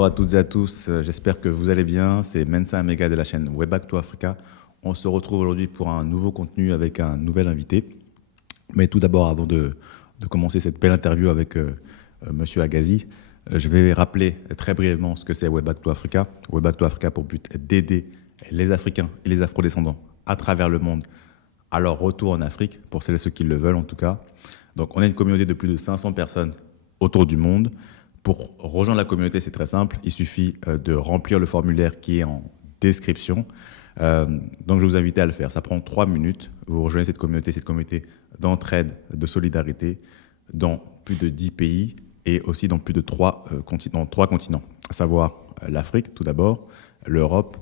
Bonjour à toutes et à tous, j'espère que vous allez bien. C'est Mensa Amega de la chaîne Webback to Africa. On se retrouve aujourd'hui pour un nouveau contenu avec un nouvel invité. Mais tout d'abord, avant de commencer cette belle interview avec Monsieur Agazi, je vais rappeler très brièvement ce que c'est Webback to Africa. Webback to Africa pour but d'aider les Africains et les Afro-descendants à travers le monde à leur retour en Afrique, pour celles et ceux qui le veulent en tout cas. Donc on a une communauté de plus de 500 personnes autour du monde. Pour rejoindre la communauté, c'est très simple. Il suffit de remplir le formulaire qui est en description. Donc, je vous invite à le faire. Ça prend 3 minutes. Vous rejoignez cette communauté d'entraide, de solidarité dans plus de 10 pays et aussi dans plus de 3 continents, à savoir l'Afrique tout d'abord, l'Europe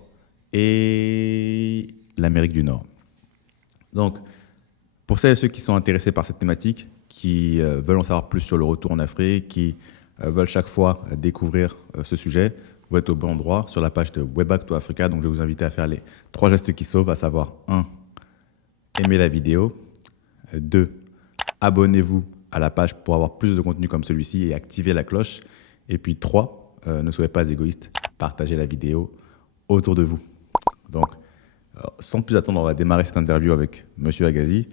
et l'Amérique du Nord. Donc, pour celles et ceux qui sont intéressés par cette thématique, qui veulent en savoir plus sur le retour en Afrique, qui veulent chaque fois découvrir ce sujet, vous êtes au bon endroit sur la page de Webback to Africa. Donc, je vais vous inviter à faire les 3 gestes qui sauvent, à savoir 1. Aimer la vidéo. 2. Abonnez-vous à la page pour avoir plus de contenu comme celui-ci et activer la cloche. Et puis 3. Ne soyez pas égoïste, partagez la vidéo autour de vous. Donc, sans plus attendre, on va démarrer cette interview avec Monsieur Agazi.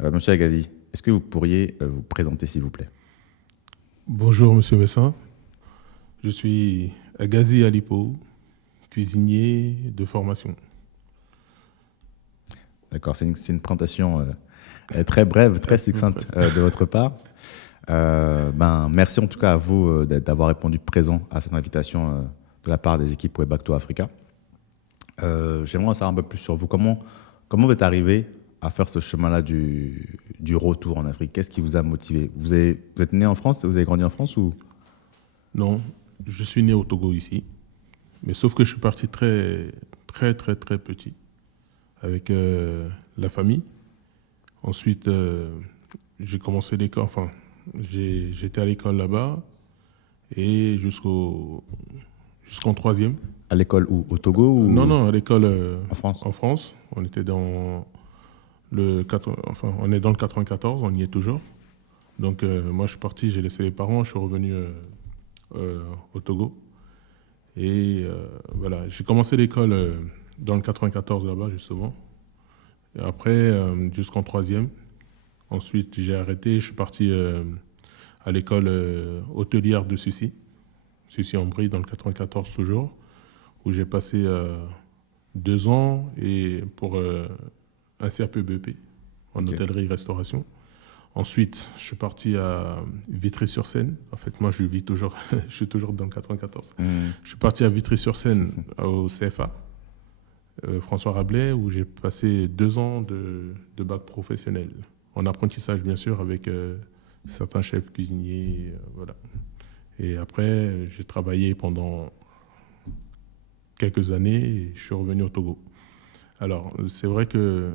Monsieur Agazi, est-ce que vous pourriez vous présenter, s'il vous plaît? Bonjour, Monsieur Messin. Je suis Agazi Alipo, cuisinier de formation. D'accord, c'est une présentation très brève, très succincte de votre part. Merci en tout cas à vous d'avoir répondu présent à cette invitation de la part des équipes Webback to Africa. J'aimerais en savoir un peu plus sur vous. Comment vous êtes arrivé à faire ce chemin-là du retour en Afrique? Qu'est-ce qui vous a motivé? Vous êtes né en France? Vous avez grandi en France ou? Non, je suis né au Togo ici. Mais sauf que je suis parti très petit avec la famille. Ensuite, j'ai commencé l'école, j'étais à l'école là-bas et jusqu'en 3e. À l'école où? Au Togo ou... Non, à l'école en France. En France. On était on est dans le 94, on y est toujours. Donc moi je suis parti, j'ai laissé les parents, je suis revenu au Togo. Et voilà, j'ai commencé l'école dans le 94 là-bas justement. Et après jusqu'en 3e. Ensuite j'ai arrêté, je suis parti à l'école hôtelière de Sucy-en-Brie dans le 94 toujours, où j'ai passé 2 ans et pour un CAP-BEP en hôtellerie-restauration. Ensuite, je suis parti à Vitry-sur-Seine. En fait, moi, je suis toujours dans le 94. Je suis parti à Vitry-sur-Seine au CFA, François Rabelais, où j'ai passé 2 ans de bac professionnel. En apprentissage, bien sûr, avec certains chefs cuisiniers. Voilà. Et après, j'ai travaillé pendant quelques années et je suis revenu au Togo. Alors, c'est vrai que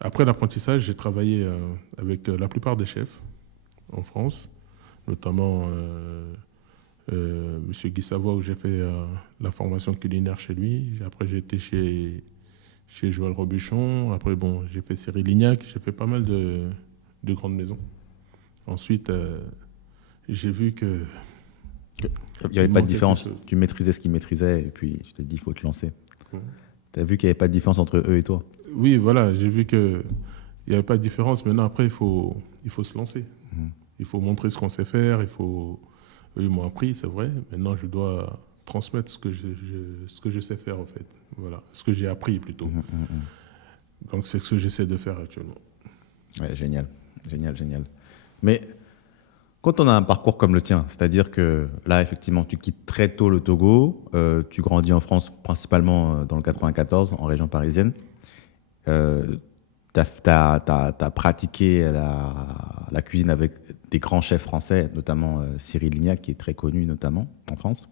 après l'apprentissage, j'ai travaillé avec la plupart des chefs en France, notamment Monsieur Guy Savoie, où j'ai fait la formation culinaire chez lui. Après, j'ai été chez Joël Robuchon. Après, bon, j'ai fait Cyril Lignac. J'ai fait pas mal de grandes maisons. Ensuite, j'ai vu que... Il n'y avait pas de différence. Tu maîtrisais ce qu'ils maîtrisaient et puis tu t'es dit, il faut te lancer. Tu as vu qu'il n'y avait pas de différence entre eux et toi? Oui, voilà, j'ai vu qu'il n'y avait pas de différence. Maintenant, après, il faut se lancer. Il faut montrer ce qu'on sait faire. Eux, ils m'ont appris, c'est vrai. Maintenant, je dois transmettre ce que je sais faire, en fait. Voilà, ce que j'ai appris plutôt. Donc, c'est ce que j'essaie de faire actuellement. Ouais, génial. Mais quand on a un parcours comme le tien, c'est-à-dire que là, effectivement, tu quittes très tôt le Togo, tu grandis en France, principalement dans le 94, en région parisienne. Tu as pratiqué la cuisine avec des grands chefs français, notamment Cyril Lignac, qui est très connu, notamment en France.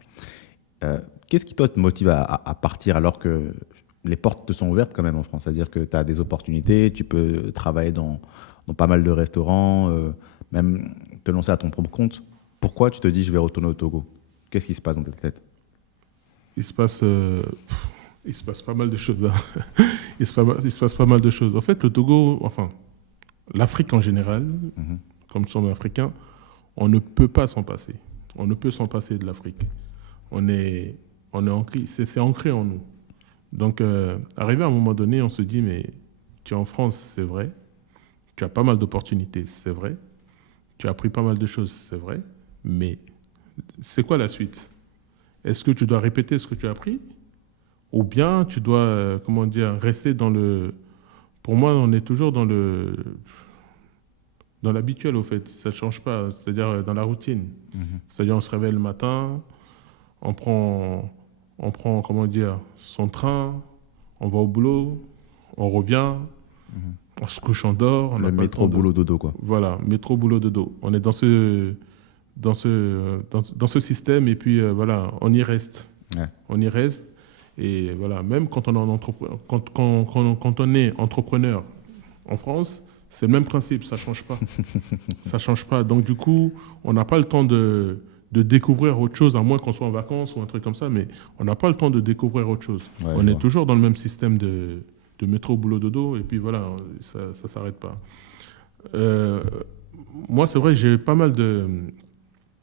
Qu'est-ce qui, toi, te motive à partir alors que les portes te sont ouvertes quand même en France? C'est-à-dire que tu as des opportunités, tu peux travailler dans pas mal de restaurants, même te lancer à ton propre compte. Pourquoi tu te dis je vais retourner au Togo? Qu'est-ce qui se passe dans ta tête? Il se passe pas mal de choses. Hein. Il se passe pas mal de choses. En fait, le Togo, l'Afrique en général, comme nous sommes africains, on ne peut pas s'en passer. On ne peut s'en passer de l'Afrique. On est ancré, c'est ancré en nous. Donc, arrivé à un moment donné, on se dit, mais tu es en France, c'est vrai. Tu as pas mal d'opportunités, c'est vrai. Tu as appris pas mal de choses, c'est vrai. Mais c'est quoi la suite? Est-ce que tu dois répéter ce que tu as appris? Ou bien tu dois, comment dire, rester dans le... Pour moi, on est toujours dans l'habituel, au fait. Ça ne change pas, c'est-à-dire dans la routine. C'est-à-dire on se réveille le matin, on prend, comment dire, son train, on va au boulot, on revient, on se couche, on dort. On Le n'a pas le métro, temps de... boulot, dodo, quoi. Voilà, métro, boulot, dodo. On est dans ce système et puis voilà, on y reste. Ouais. On y reste. Et voilà, même quand on est, quand on est entrepreneur en France, c'est le même principe, ça ne change pas. Ça change pas. Donc du coup, on n'a pas le temps de découvrir autre chose, à moins qu'on soit en vacances ou un truc comme ça, mais on n'a pas le temps de découvrir autre chose. Ouais, On je est vois. toujours dans le même système de métro, boulot, dodo, et puis voilà, ça ne s'arrête pas. Euh, Moi, c'est vrai que j'ai pas mal de...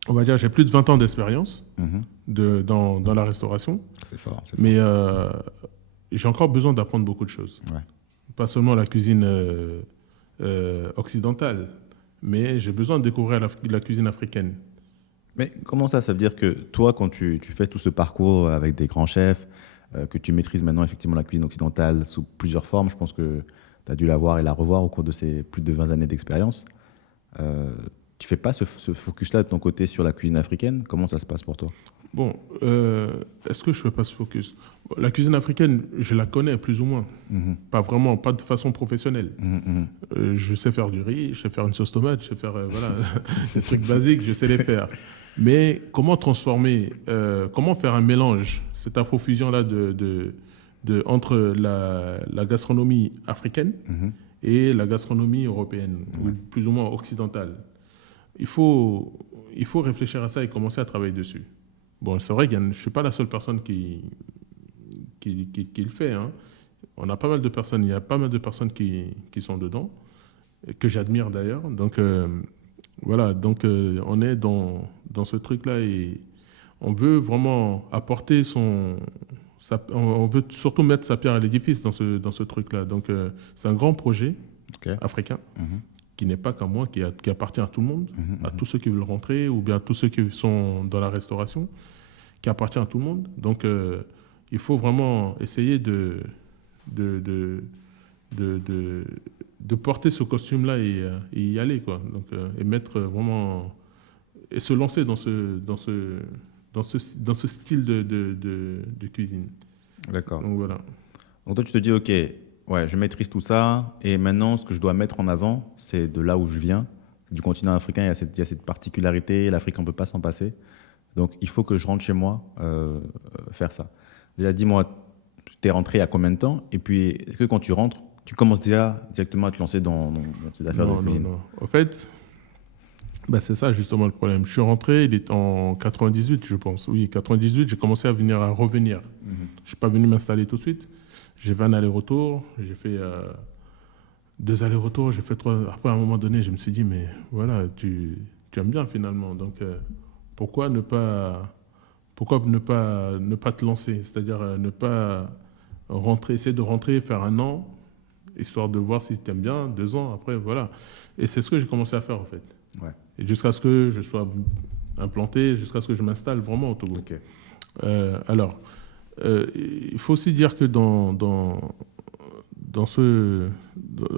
On va dire, j'ai plus de 20 ans d'expérience Mhm. dans la restauration, C'est fort, c'est fort. mais j'ai encore besoin d'apprendre beaucoup de choses. Ouais. Pas seulement la cuisine occidentale, mais j'ai besoin de découvrir la cuisine africaine. Mais comment ça? Ça veut dire que toi, quand tu fais tout ce parcours avec des grands chefs, que tu maîtrises maintenant effectivement la cuisine occidentale sous plusieurs formes, je pense que tu as dû la voir et la revoir au cours de ces plus de 20 années d'expérience. Tu fais pas ce focus-là de ton côté sur la cuisine africaine? Comment ça se passe pour toi? Bon, est-ce que je ne fais pas ce focus? La cuisine africaine, je la connais plus ou moins. Mhm. Pas vraiment, pas de façon professionnelle. Mhm, mhm. Je sais faire du riz, je sais faire une sauce tomate, je sais faire voilà, des trucs basiques, je sais les faire. Mais comment transformer, comment faire un mélange, cette afrofusion-là entre la gastronomie africaine Mhm. et la gastronomie européenne, ou plus ou moins occidentale. Il faut réfléchir à ça et commencer à travailler dessus. Bon, c'est vrai que je ne suis pas la seule personne qui le fait, hein. On a pas mal de personnes, il y a pas mal de personnes qui sont dedans, que j'admire d'ailleurs. Donc, voilà, donc on est dans ce truc-là et on veut vraiment apporter on veut surtout mettre sa pierre à l'édifice dans ce truc-là. Donc, c'est un grand projet Ok. africain Mhm. qui n'est pas qu'à moi, qui appartient à tout le monde, Mhm, à tous ceux qui veulent rentrer ou bien à tous ceux qui sont dans la restauration, qui appartient à tout le monde. Donc, il faut vraiment essayer de porter ce costume-là et y aller, quoi. Donc, et mettre vraiment et se lancer dans ce style de cuisine. D'accord. Donc voilà. Donc toi, tu te dis, ok, ouais, je maîtrise tout ça, et maintenant, ce que je dois mettre en avant, c'est de là où je viens, du continent africain, il y a cette particularité, l'Afrique, on ne peut pas s'en passer. Donc, il faut que je rentre chez moi faire ça. Déjà, dis-moi, tu es rentré il y a combien de temps? Et puis, est-ce que quand tu rentres, tu commences déjà directement à te lancer dans ces affaires de Non, non, cuisine? non. En fait, bah, c'est ça justement le problème. Je suis rentré, il est en 98, je pense. Oui, 98, j'ai commencé à revenir. Mhm. Je ne suis pas venu m'installer tout de suite. J'ai fait un aller-retour, j'ai fait 2 allers-retours, j'ai fait 3. Après, à un moment donné, je me suis dit, mais voilà, tu aimes bien finalement. Donc, pourquoi ne pas te lancer? C'est-à-dire ne pas rentrer, essayer de rentrer, faire 1 an, histoire de voir si tu aimes bien, 2 ans, après, voilà. Et c'est ce que j'ai commencé à faire, en fait. Ouais. Et jusqu'à ce que je sois implanté, jusqu'à ce que je m'installe vraiment au Togo. Ok. Alors, il faut aussi dire que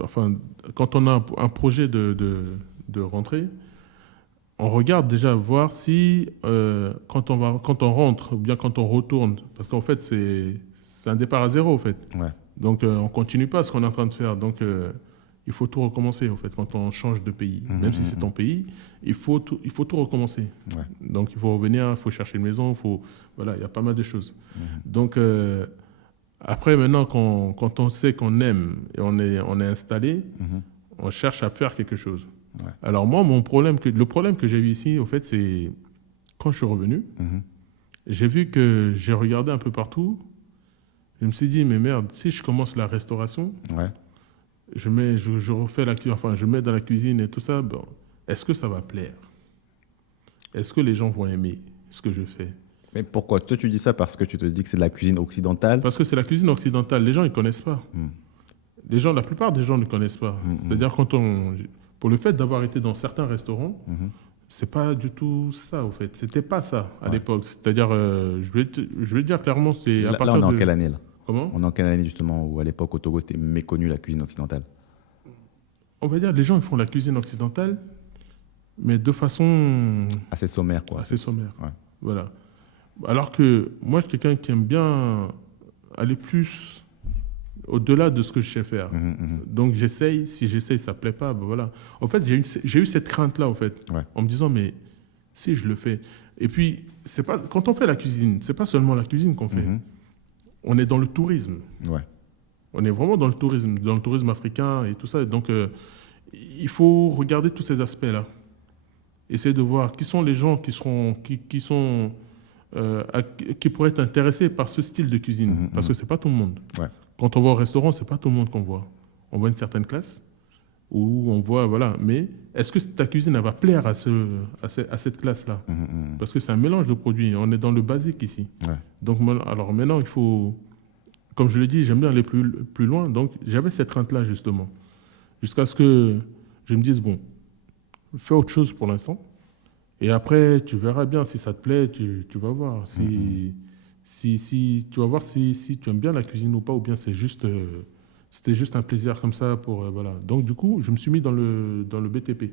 enfin, quand on a un projet de rentrée, on regarde déjà voir si quand on rentre ou bien quand on retourne, parce qu'en fait c'est un départ à zéro en fait. Ouais. Donc on continue pas ce qu'on est en train de faire. Donc il faut tout recommencer en fait quand on change de pays. Même si c'est ton pays, il faut tout recommencer. Ouais. Donc il faut revenir, il faut chercher une maison, voilà, il y a pas mal de choses. Donc après maintenant quand on sait qu'on aime et on est installé, Mhm. on cherche à faire quelque chose. Ouais. Alors moi, le problème que j'ai eu ici, au fait, c'est quand je suis revenu, Mhm. j'ai vu que j'ai regardé un peu partout. Je me suis dit, mais merde, si je commence la restauration, Ouais. je refais enfin, je mets dans la cuisine et tout ça, bon, est-ce que ça va plaire? Est-ce que les gens vont aimer ce que je fais? Mais pourquoi? Toi, tu dis ça parce que tu te dis que c'est de la cuisine occidentale. Parce que c'est la cuisine occidentale. Les gens, ils ne connaissent pas. Hmm. La plupart des gens ne connaissent pas. C'est-à-dire, pour le fait d'avoir été dans certains restaurants, c'est pas du tout ça, au fait. C'était pas ça à l'époque. C'est-à-dire, je vais te dire clairement, c'est à Là, partir on est en de. quelle année, là? Comment? On est en quelle année, justement, où à l'époque, au Togo, c'était méconnu la cuisine occidentale? On va dire, les gens, ils font la cuisine occidentale, mais de façon Assez sommaire, quoi. assez sommaire. Ouais. Voilà. Alors que moi, je suis quelqu'un qui aime bien aller plus au-delà de ce que je sais faire. Donc j'essaye, si j'essaye, ça ne plaît pas, ben voilà. En fait, j'ai eu cette crainte-là, en fait, Ouais. en me disant, mais si je le fais. Et puis, c'est pas, quand on fait la cuisine, c'est pas seulement la cuisine qu'on fait. On est dans le tourisme. Ouais. On est vraiment dans le tourisme africain et tout ça. Donc, il faut regarder tous ces aspects-là. Essayer de voir qui sont les gens qui pourraient être intéressés par ce style de cuisine. Parce que ce n'est pas tout le monde. Ouais. Quand on va au restaurant, ce n'est pas tout le monde qu'on voit. On voit une certaine classe, où on voit, voilà. Mais est-ce que ta cuisine, elle va plaire à cette classe-là? Parce que c'est un mélange de produits. On est dans le basique ici. Ouais. Donc, alors maintenant, il faut, comme je l'ai dit, j'aime bien aller plus loin. Donc, j'avais cette crainte-là, justement. Jusqu'à ce que je me dise, bon, fais autre chose pour l'instant. Et après, tu verras bien si ça te plaît, tu vas voir. Si tu vas voir si tu aimes bien la cuisine ou pas, ou bien c'était juste un plaisir comme ça pour voilà. Donc du coup, je me suis mis dans le BTP.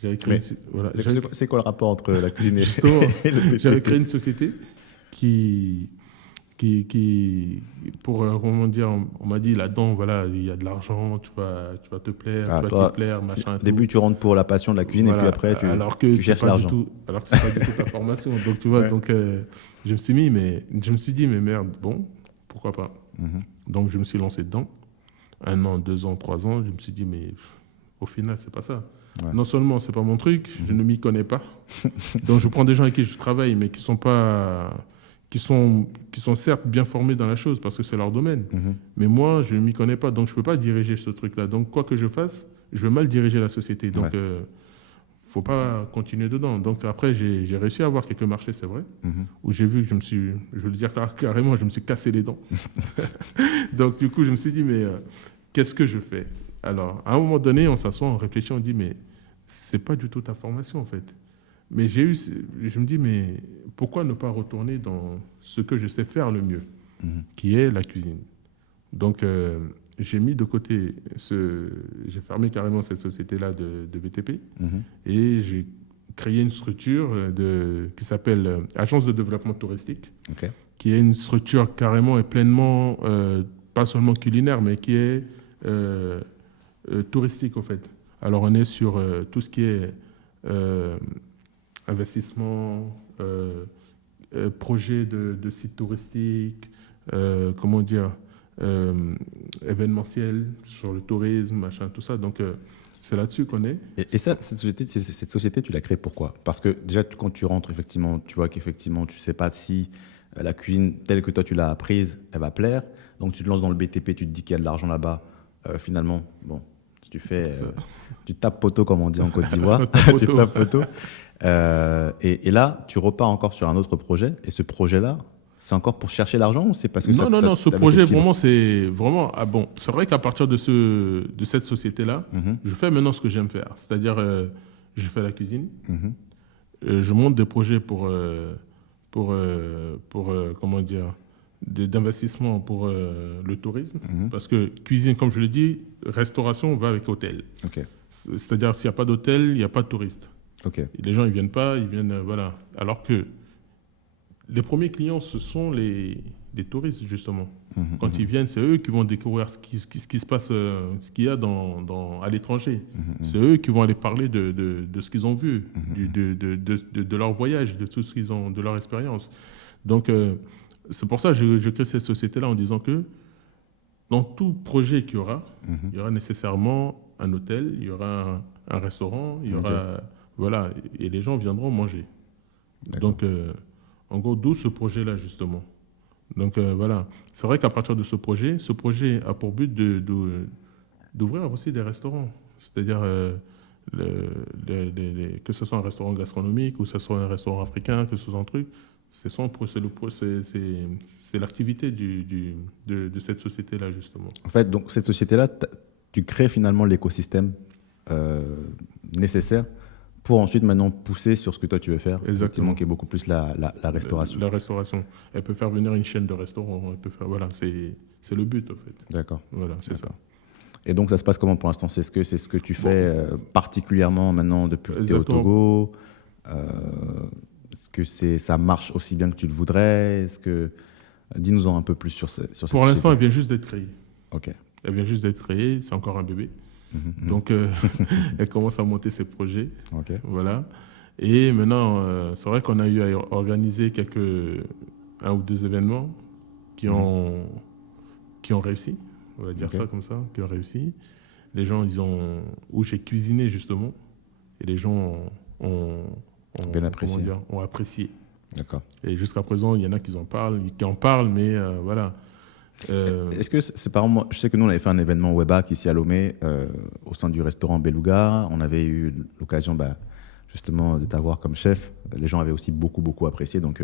J'avais créé voilà, c'est quoi le rapport entre la cuisine justement, et le BTP? j'avais créé une société qui pour comment dire, on m'a dit là-dedans, voilà, il y a de l'argent, tu vas te plaire, tu vas t'y plaire, machin. Au début, tu rentres pour la passion de la cuisine, voilà. Et puis après, tu cherches l'argent. Alors que c'est pas du tout ta formation. Donc tu vois, Ouais. donc je me suis dit, mais merde, bon, pourquoi pas. Donc je me suis lancé dedans. 1 an, 2 ans, 3 ans, je me suis dit, mais au final, c'est pas ça. Ouais. Non seulement c'est pas mon truc, je ne m'y connais pas. Donc je prends des gens avec qui je travaille, mais qui sont certes bien formés dans la chose parce que c'est leur domaine. Mais moi, je ne m'y connais pas, donc je ne peux pas diriger ce truc-là. Donc quoi que je fasse, je vais mal diriger la société. Donc faut pas continuer dedans. Donc après, j'ai réussi à avoir quelques marchés, c'est vrai, où j'ai vu que je veux le dire carrément, je me suis cassé les dents. Donc du coup, je me suis dit, mais qu'est-ce que je fais? Alors, à un moment donné, on s'assoit, on réfléchit, on dit, mais c'est pas du tout ta formation, en fait. Mais je me dis, mais pourquoi ne pas retourner dans ce que je sais faire le mieux, qui est la cuisine? Donc, j'ai mis de côté j'ai fermé carrément cette société-là de BTP et j'ai créé une structure qui s'appelle Agence de développement touristique, qui est une structure carrément et pleinement, pas seulement culinaire, mais qui est touristique, en fait. Alors, on est sur tout ce qui est investissement, projet de sites touristiques, comment dire, événementiel sur le tourisme, machin, tout ça. Donc, c'est là-dessus qu'on est. Et ça, cette société, tu l'as créée pourquoi? Parce que déjà, quand tu rentres, effectivement, tu vois qu'effectivement, tu ne sais pas si la cuisine telle que toi, tu l'as apprise, elle va plaire. Donc, tu te lances dans le BTP, tu te dis qu'il y a de l'argent là-bas. Finalement, bon, tu tapes poteau, comme on dit en Côte d'Ivoire. Tu tapes poteau. Et là, tu repars encore sur un autre projet. Et ce projet-là, c'est encore pour chercher l'argent ou c'est parce que Non, ce projet, vraiment, c'est vraiment... Ah bon, c'est vrai qu'à partir de cette société-là, je fais maintenant ce que j'aime faire. C'est-à-dire, je fais la cuisine, je monte des projets pour comment dire, d'investissement pour le tourisme. Parce que cuisine, comme je l'ai dit, restauration va avec hôtel. C'est-à-dire, s'il n'y a pas d'hôtel, il n'y a pas de touristes. Les gens, ils ne viennent pas, ils viennent... voilà. Alors que les premiers clients, ce sont les touristes, justement. Quand ils viennent, c'est eux qui vont découvrir ce qui se passe, ce qu'il y a à l'étranger. C'est eux qui vont aller parler de ce qu'ils ont vu, de leur voyage, de tout ce qu'ils ont, de leur expérience. Donc, c'est pour ça que je crée cette société-là en disant que dans tout projet qu'il y aura, il y aura nécessairement un hôtel, il y aura un restaurant, il y aura... Voilà, et les gens viendront manger. Donc, en gros, d'où ce projet-là, justement. Donc, voilà. C'est vrai qu'à partir de ce projet a pour but d'ouvrir aussi des restaurants. C'est-à-dire, que ce soit un restaurant gastronomique ou que ce soit un restaurant africain, que ce soit un truc, C'est l'activité de cette société-là, justement. En fait, donc cette société-là, tu crées finalement l'écosystème nécessaire pour ensuite maintenant pousser sur ce que toi tu veux faire, effectivement, qui est beaucoup plus la restauration. La restauration. Elle peut faire venir une chaîne de restaurants. Elle peut faire, voilà, c'est le but, en fait. D'accord. Voilà, c'est ça. Et donc, ça se passe comment pour l'instant? C'est ce que tu fais particulièrement maintenant depuis que tu es au Togo? Est-ce que ça marche aussi bien que tu le voudrais? Dis-nous-en un peu plus sur cette Pour l'instant, elle vient juste d'être créée. Ok. Elle vient juste d'être créée. C'est encore un bébé. Donc, elle commence à monter ses projets. Okay. Voilà. Et maintenant, c'est vrai qu'on a eu à organiser un ou deux événements qui ont réussi. On va dire ça comme ça, qui ont réussi. Les gens, où j'ai cuisiné justement, et les gens ont bien apprécié. Ont apprécié. D'accord. Et jusqu'à présent, il y en a qui en parlent, mais voilà. Est-ce que c'est par exemple, je sais que nous on avait fait un événement Webac ici à Lomé au sein du restaurant Beluga. On avait eu l'occasion justement de t'avoir comme chef. Les gens avaient aussi beaucoup apprécié, donc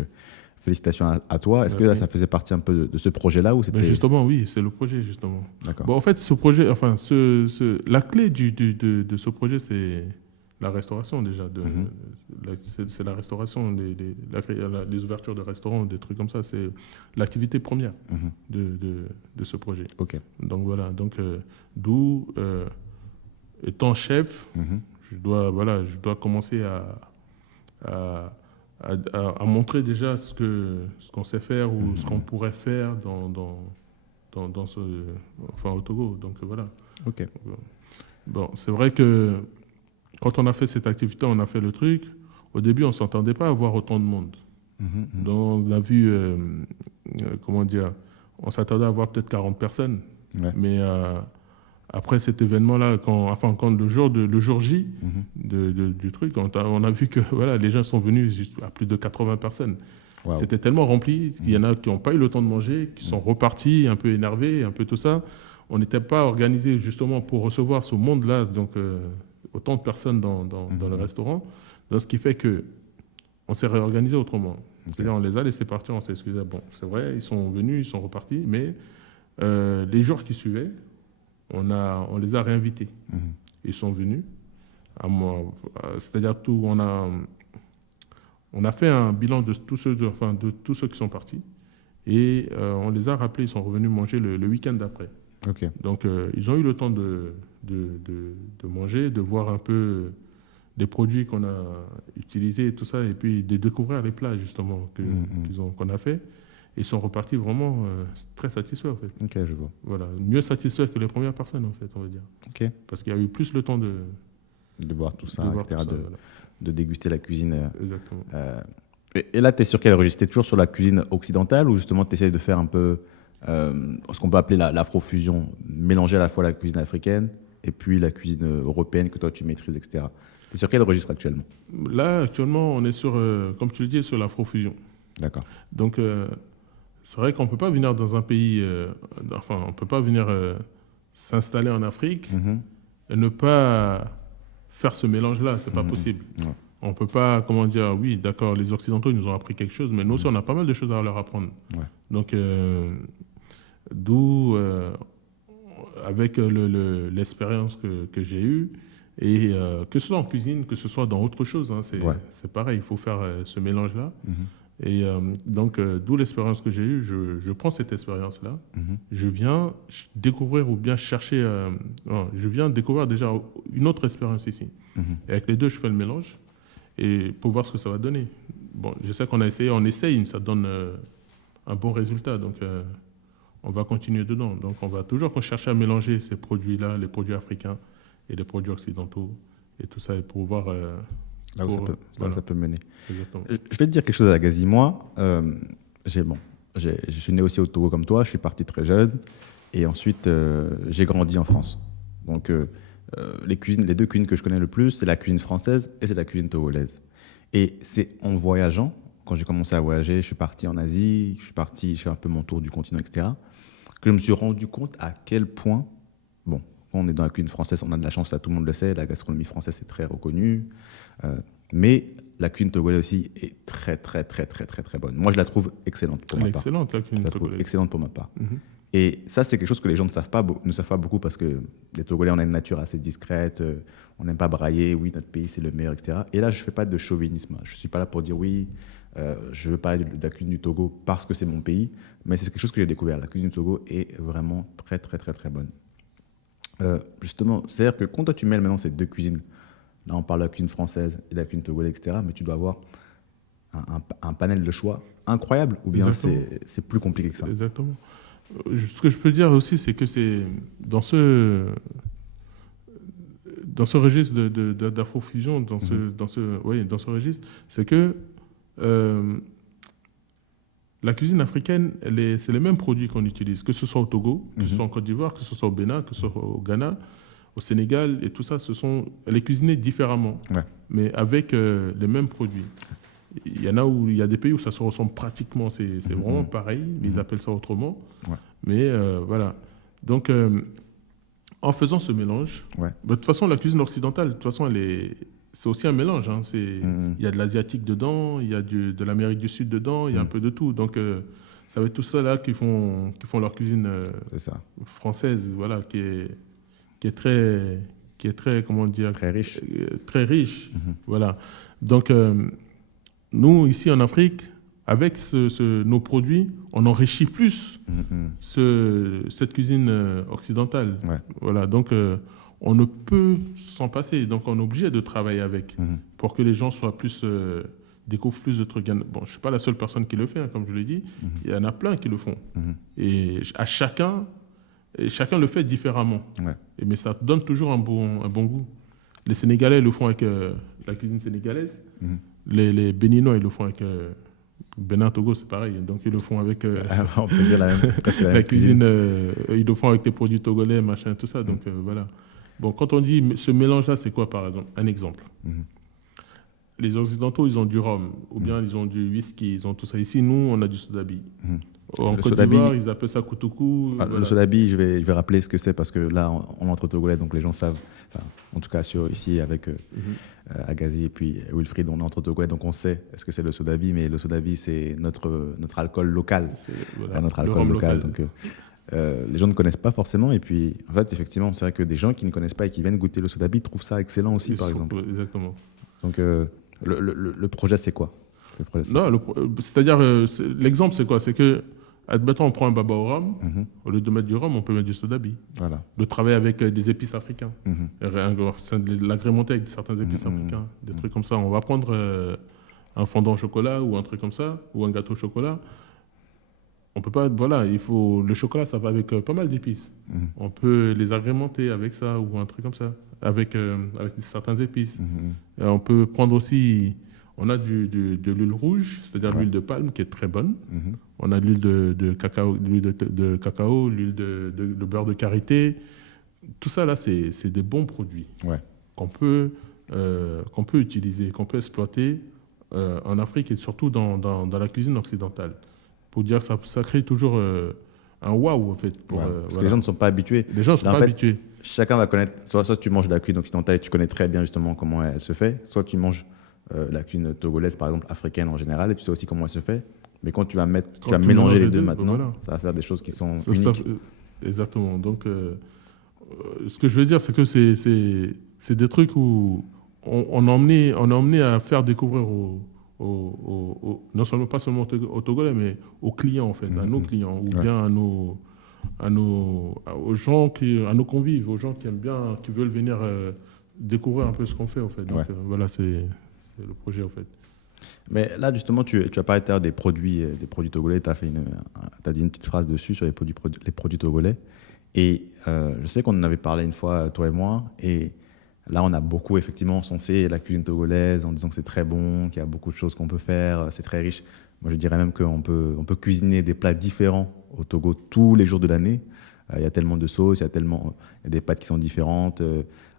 félicitations à toi. Est-ce que là ça faisait partie un peu de ce projet-là ou c'était... Justement, oui, c'est le projet justement. D'accord. Bon, en fait, ce projet, enfin, la clé de ce projet, c'est la restauration déjà. C'est la restauration, les ouvertures de restaurants, des trucs comme ça. C'est l'activité première de ce projet. Ok. Donc voilà, d'où, étant chef, je dois commencer à montrer déjà ce qu'on sait faire ou ce qu'on pourrait faire au Togo. Donc voilà. Ok. Bon, c'est vrai que quand on a fait cette activité, on a fait le truc. Au début, on ne s'entendait pas à voir autant de monde. Donc, on a vu, comment dire, on s'attendait à avoir peut-être 40 personnes. Ouais. Mais après cet événement-là, quand le jour J du truc, on a vu que voilà, les gens sont venus à plus de 80 personnes. Wow. C'était tellement rempli qu'il y en a qui n'ont pas eu le temps de manger, qui sont repartis un peu énervés, un peu tout ça. On n'était pas organisé justement pour recevoir ce monde-là, donc autant de personnes dans le restaurant. Donc, ce qui fait qu'on s'est réorganisé autrement. Okay. C'est-à-dire on les a laissés partir, on s'est excusé. Bon, c'est vrai, ils sont venus, ils sont repartis, mais les jours qui suivaient, on les a réinvités. Ils sont venus. C'est-à-dire on a fait un bilan de tous ceux qui sont partis et on les a rappelés, ils sont revenus manger le week-end d'après. Okay. Donc ils ont eu le temps de manger, de voir un peu les produits qu'on a utilisés et tout ça, et puis de découvrir les plats justement qu'on a fait. Ils sont repartis vraiment très satisfaits en fait. Ok, je vois. Voilà, mieux satisfaits que les premières personnes en fait, on va dire. Ok. Parce qu'il y a eu plus le temps de voir tout ça, etc., voilà. de déguster la cuisine. Exactement. Et là, tu es sur quel registre? Tu es toujours sur la cuisine occidentale ou justement tu essaies de faire un peu ce qu'on peut appeler l'afrofusion, mélanger à la fois la cuisine africaine et puis la cuisine européenne que toi tu maîtrises, etc. Tu es sur quel registre actuellement? Là, actuellement, on est sur, comme tu le dis, sur l'afrofusion. D'accord. Donc, c'est vrai qu'on ne peut pas venir dans un pays, on ne peut pas venir s'installer en Afrique et ne pas faire ce mélange-là. Ce n'est pas possible. Ouais. On ne peut pas, comment dire, oui, d'accord, les Occidentaux, ils nous ont appris quelque chose, mais nous aussi, on a pas mal de choses à leur apprendre. Ouais. Donc, d'où, avec l'expérience que j'ai eue, et que ce soit en cuisine, que ce soit dans autre chose, hein, c'est pareil, il faut faire ce mélange-là. Et donc, d'où l'expérience que j'ai eue, je prends cette expérience-là, je viens découvrir ou bien chercher, je viens découvrir déjà une autre expérience ici. Et avec les deux, je fais le mélange et pour voir ce que ça va donner. Bon, je sais qu'on a essayé, on essaye, mais ça donne un bon résultat, donc on va continuer dedans. Donc, on va toujours chercher à mélanger ces produits-là, les produits africains et les produits occidentaux et tout ça, et pour voir... Là où ça peut mener. Exactement. Je vais te dire quelque chose à Agazi. Moi, je suis né aussi au Togo comme toi, je suis parti très jeune, et ensuite j'ai grandi en France. Donc les deux cuisines que je connais le plus, c'est la cuisine française et c'est la cuisine togolaise. Et c'est en voyageant, quand j'ai commencé à voyager, je suis parti en Asie, je fais un peu mon tour du continent, etc., que je me suis rendu compte à quel point, bon, quand on est dans la cuisine française, on a de la chance, là tout le monde le sait, la gastronomie française est très reconnue. Mais la cuisine togolaise aussi est très, très, très, très, très, très bonne. Moi, je la trouve excellente pour Elle ma est part. excellente, la Je cuisine la trouve togolaise. excellente pour ma part. Mhm. Et ça, c'est quelque chose que les gens ne savent pas beaucoup parce que les Togolais, on a une nature assez discrète, on n'aime pas brailler, oui, notre pays, c'est le meilleur, etc. Et là, je ne fais pas de chauvinisme. Je ne suis pas là pour dire oui, je veux parler de la cuisine du Togo parce que c'est mon pays, mais c'est quelque chose que j'ai découvert. La cuisine du Togo est vraiment très, très, très, très bonne. Justement, c'est-à-dire que quand toi, tu mêles maintenant ces deux cuisines, là, on parle de la cuisine française et de la cuisine togolaise, etc., mais tu dois avoir un panel de choix incroyable, ou bien Exactement. c'est plus compliqué que ça. Exactement. Ce que je peux dire aussi, c'est que c'est dans ce registre d'afrofusion, dans ce registre, c'est que la cuisine africaine, c'est les mêmes produits qu'on utilise, que ce soit au Togo, que ce soit en Côte d'Ivoire, que ce soit au Bénin, que ce soit au Ghana, au Sénégal, et tout ça, elle est cuisinée différemment, Ouais. mais avec les mêmes produits. Il y en a où il y a des pays où ça se ressemble pratiquement, c'est vraiment pareil, mais ils appellent ça autrement. Ouais. Mais voilà. Donc, en faisant ce mélange, Ouais. de toute façon, la cuisine occidentale, de toute façon, c'est aussi un mélange. Hein. Il y a de l'asiatique dedans, il y a de l'Amérique du Sud dedans, il y a un peu de tout. Donc, ça va être tout ça là qui font leur cuisine C'est ça. française, voilà, qui est très, comment dire, Très riche. très riche. Voilà. Donc, nous, ici en Afrique, avec nos produits, on enrichit plus cette cuisine occidentale. Ouais. Voilà, donc on ne peut s'en passer. Donc on est obligé de travailler avec pour que les gens soient découvrent plus de trucs. Bon, je ne suis pas la seule personne qui le fait, hein, comme je l'ai dit. Il y en a plein qui le font. Et chacun le fait différemment. Ouais. Mais ça donne toujours un bon goût. Les Sénégalais le font avec la cuisine sénégalaise. Les Béninois, ils le font avec Bénin, Togo, c'est pareil. Donc, ils le font avec On peut dire presque la la même cuisine. Ils le font avec des produits togolais, machin, tout ça. Donc, voilà. Bon, quand on dit ce mélange-là, c'est quoi, par exemple? Un exemple. Les Occidentaux, ils ont du rhum, ou bien ils ont du whisky, ils ont tout ça. Ici, nous, on a du sodabi. En Le Côte sodabi- d'Ivoire, ils appellent ça koutoukou. Le Voilà. sodabi, je vais rappeler ce que c'est parce que là, on est entre Togolais, donc les gens savent. Enfin, en tout cas, ici, avec Agazi et puis Wilfried, on est entre Togolais, donc on sait ce que c'est le sodabi, mais le sodabi, c'est notre alcool local. Voilà, Notre le alcool rhum local. local. Donc, les gens ne connaissent pas forcément. Et puis, en fait, effectivement, c'est vrai que des gens qui ne connaissent pas et qui viennent goûter le sodabi trouvent ça excellent aussi, par exemple. Exactement. Donc, le projet, c'est quoi? Non, c'est-à-dire, l'exemple, c'est quoi? C'est que, admettons, on prend un baba au rhum, au lieu de mettre du rhum, on peut mettre du sodabi. Voilà. De travailler avec des épices africains. L'agrémenter avec certains épices africains, des trucs comme ça. On va prendre un fondant au chocolat ou un truc comme ça, ou un gâteau au chocolat. On peut pas, voilà, le chocolat, ça va avec pas mal d'épices. On peut les agrémenter avec ça ou un truc comme ça, avec certains épices. On peut prendre aussi, on a de l'huile rouge, c'est-à-dire l'huile de palme qui est très bonne. On a de l'huile de cacao, l'huile de beurre de karité. Tout ça là, c'est des bons produits qu'on peut utiliser, qu'on peut exploiter en Afrique et surtout dans la cuisine occidentale. Pour dire que ça crée toujours un waouh en fait. Parce que les gens ne sont pas habitués. Les gens ne sont pas habitués. Chacun va connaître, soit tu manges de la cuisine occidentale et tu connais très bien justement comment elle se fait, soit tu manges la cuisine togolaise par exemple, africaine en général, et tu sais aussi comment elle se fait. Mais quand tu vas mélanger les deux maintenant, voilà, ça va faire des choses qui sont uniques. Exactement. Donc, ce que je veux dire, c'est que c'est des trucs où on a emmené à faire découvrir non seulement pas seulement aux Togolais, mais aux clients en fait, à nos clients, ou bien à nos convives, aux gens qui aiment bien, qui veulent venir découvrir un peu ce qu'on fait en fait. Donc voilà, c'est le projet en fait. Mais là, justement, tu as parlé des produits togolais. Tu as dit une petite phrase dessus sur les produits togolais. Et je sais qu'on en avait parlé une fois, toi et moi. Et là, on a beaucoup, effectivement, encensé la cuisine togolaise en disant que c'est très bon, qu'il y a beaucoup de choses qu'on peut faire, c'est très riche. Moi, je dirais même qu'on peut cuisiner des plats différents au Togo tous les jours de l'année. Il y a tellement de sauces, il y a des pâtes qui sont différentes.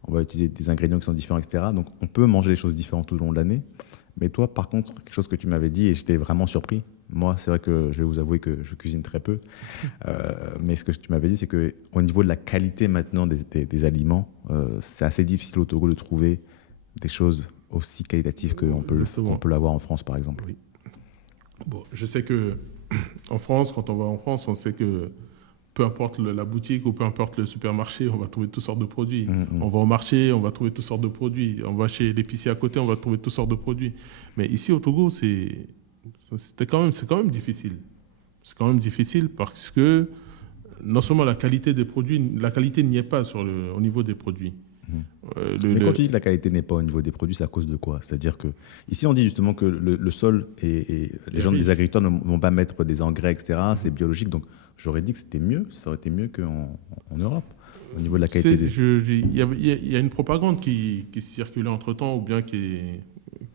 On va utiliser des ingrédients qui sont différents, etc. Donc, on peut manger des choses différentes tout le long de l'année. Mais toi, par contre, quelque chose que tu m'avais dit et j'étais vraiment surpris. Moi, c'est vrai que je vais vous avouer que je cuisine très peu. Mais ce que tu m'avais dit, c'est qu'au niveau de la qualité maintenant des aliments, c'est assez difficile au Togo de trouver des choses aussi qualitatif qu'on peut l'avoir en France, par exemple. Oui. Bon, je sais que en France, quand on va en France, on sait que peu importe la boutique ou peu importe le supermarché, on va trouver toutes sortes de produits. On va au marché, on va trouver toutes sortes de produits. On va chez l'épicier à côté, on va trouver toutes sortes de produits. Mais ici au Togo, c'est quand même difficile. C'est quand même difficile parce que non seulement la qualité des produits, la qualité n'y est pas au niveau des produits. Mais quand tu dis que la qualité n'est pas au niveau des produits, c'est à cause de quoi? C'est-à-dire que ici on dit justement que le sol et les agriculteurs ne vont pas mettre des engrais, etc. C'est biologique, donc j'aurais dit que c'était mieux, ça aurait été mieux qu'en Europe au niveau de la qualité des... Il y a une propagande qui circulait entre-temps, ou bien qui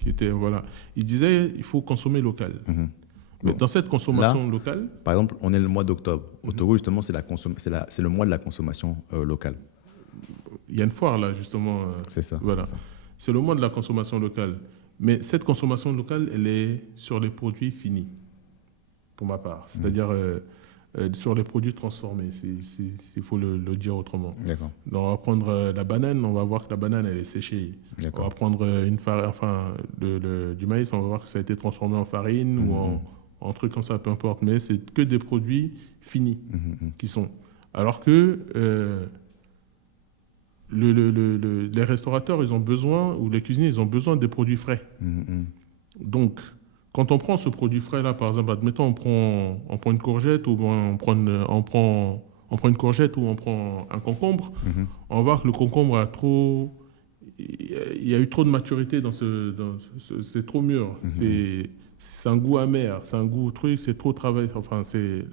était... Voilà. Il disait il faut consommer local. Mais dans cette consommation locale... Par exemple, on est le mois d'octobre. Au Togo, justement, c'est le mois de la consommation locale. Il y a une foire là, justement. C'est ça. Voilà. C'est le mois de la consommation locale. Mais cette consommation locale, elle est sur les produits finis, pour ma part. C'est-à-dire sur les produits transformés, s'il faut le dire autrement. D'accord. Donc, on va prendre la banane, on va voir que la banane, elle est séchée. On va prendre du maïs, on va voir que ça a été transformé en farine ou en trucs comme ça, peu importe. Mais c'est que des produits finis qui sont. Alors que... les restaurateurs, ils ont besoin, ou les cuisiniers, ils ont besoin des produits frais. Donc, quand on prend ce produit frais-là, par exemple, admettons, on prend une courgette, ou on prend une courgette, ou on prend un concombre, on va voir que le concombre il y a eu trop de maturité c'est trop mûr. C'est un goût amer, c'est un goût truc, c'est trop travaillé. Enfin,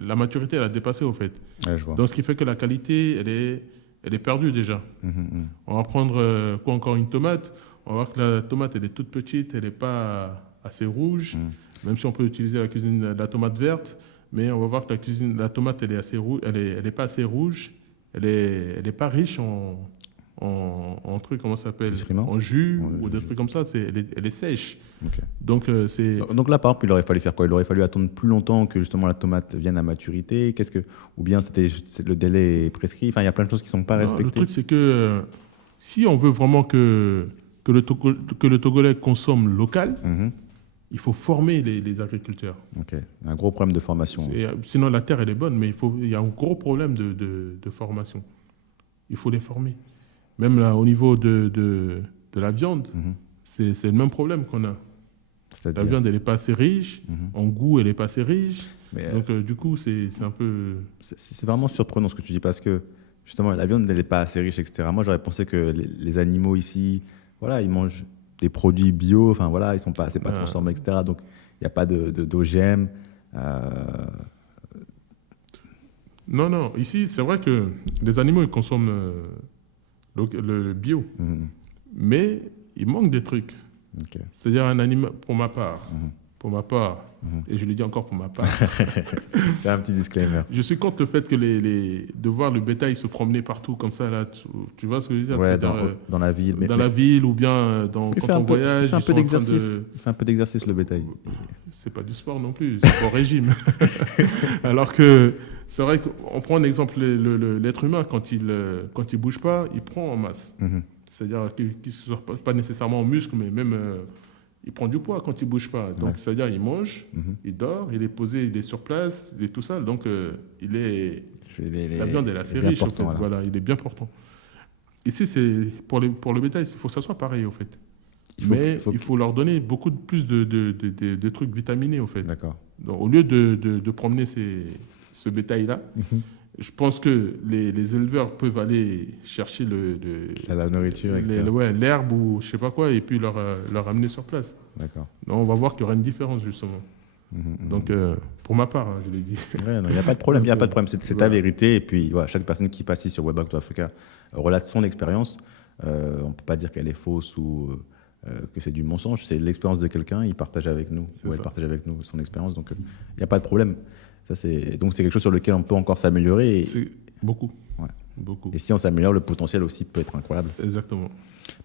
la maturité, elle a dépassé, au fait. Ouais, je vois. Donc, ce qui fait que la qualité, elle est perdue déjà. On va prendre encore une tomate. On va voir que la tomate, elle est toute petite, elle n'est pas assez rouge, même si on peut utiliser la tomate verte, mais on va voir que la tomate, elle est assez rouge, elle est pas assez rouge, elle est pas riche en trucs, comment ça s'appelle, en jus ou des trucs comme ça. Elle est sèche. Okay. Donc là, par exemple, il aurait fallu faire quoi? Il aurait fallu attendre plus longtemps que justement la tomate vienne à maturité. Ou bien le délai est prescrit. Enfin, il y a plein de choses qui ne sont pas respectées. Le truc, c'est que si on veut vraiment que le Togolais consomme local, il faut former les agriculteurs. Ok, un gros problème de formation. Sinon, la terre, elle est bonne, mais il y a un gros problème de formation. Il faut les former. Même là, au niveau de la viande, c'est le même problème qu'on a. La viande, elle n'est pas assez riche. En goût, elle n'est pas assez riche. Donc, du coup, c'est un peu... C'est vraiment surprenant ce que tu dis, parce que, justement, la viande, elle n'est pas assez riche, etc. Moi, j'aurais pensé que les animaux ici, voilà, ils mangent des produits bio, enfin, voilà, c'est pas transformé, etc. Donc, il n'y a pas d'OGM. Non. Ici, c'est vrai que les animaux, ils consomment le bio. Mais il manque des trucs. Okay. C'est-à-dire un animal, pour ma part, et je le dis encore pour ma part. C'est un petit disclaimer. Je suis contre le fait que de voir le bétail se promener partout comme ça, là, tu vois ce que je veux dire? Ouais, dans la ville. La ville, ou bien quand on voyage. Il fait un peu d'exercice, le bétail. C'est pas du sport non plus, c'est au régime. Alors que c'est vrai qu'on prend un exemple, l'être humain, quand il bouge pas, il prend en masse. C'est-à-dire qu'il ne se sort pas nécessairement en muscle, mais même il prend du poids quand il ne bouge pas. Donc, c'est-à-dire il mange, il dort, il est posé, il est sur place, il est tout ça. Donc, la viande est assez riche, en fait. Voilà, il est bien portant. Ici, pour le bétail, il faut que ça soit pareil, au fait. Il faut leur donner beaucoup plus de trucs vitaminés, au fait. D'accord. Donc, au lieu de promener ce bétail-là, je pense que les éleveurs peuvent aller chercher la nourriture, l'herbe ou je sais pas quoi, et puis leur amener sur place. D'accord. Donc, on va voir qu'il y aura une différence, justement. Donc, pour ma part, je l'ai dit. Ouais, il n'y a pas de problème. C'est ta vérité. Et puis, voilà, chaque personne qui passe ici sur Web Back to Africa relate son expérience. On ne peut pas dire qu'elle est fausse ou que c'est du mensonge. C'est l'expérience de quelqu'un. Il partage avec nous, elle partage avec nous son expérience. Donc, il n'y a pas de problème. Donc, c'est quelque chose sur lequel on peut encore s'améliorer. C'est beaucoup. Ouais. Beaucoup. Et si on s'améliore, le potentiel aussi peut être incroyable. Exactement.